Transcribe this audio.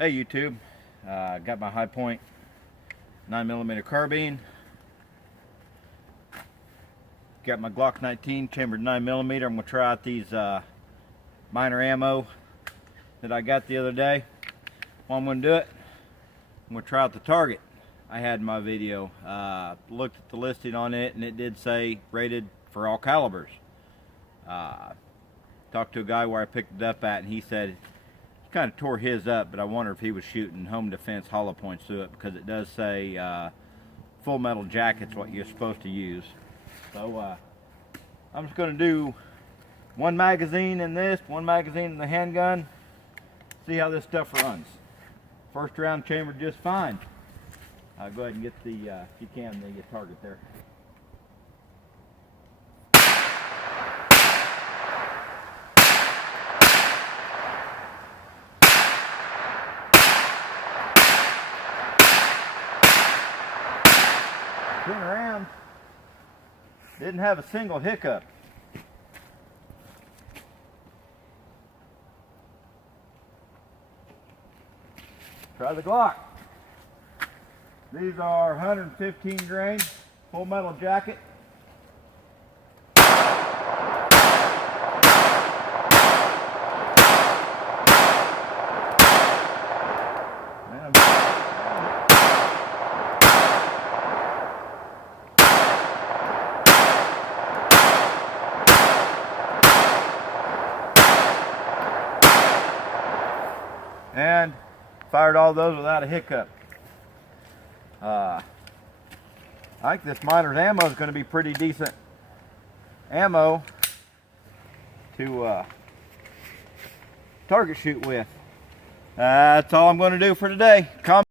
Hey YouTube, got my High Point 9mm carbine. Got my Glock 19 chambered 9mm. I'm going to try out these minor ammo that I got the other day. Well, I'm going to do it. I'm going to try out the target I had in my video. Looked at the listing on it and it did say rated for all calibers. Talked to a guy where I picked it up at and he said he kind of tore his up, but I wonder if he was shooting home defense hollow points through it, because it does say full metal jacket's what you're supposed to use. So I'm just going to do one magazine in this, one magazine in the handgun, see how this stuff runs. First round chambered just fine. Go ahead and get the, if you can, the target there. Turn around, didn't have a single hiccup. Try the Glock. These are 115 grain, full metal jacket. And fired all those without a hiccup. I think this miner's ammo is going to be pretty decent ammo to target shoot with. That's all I'm going to do for today.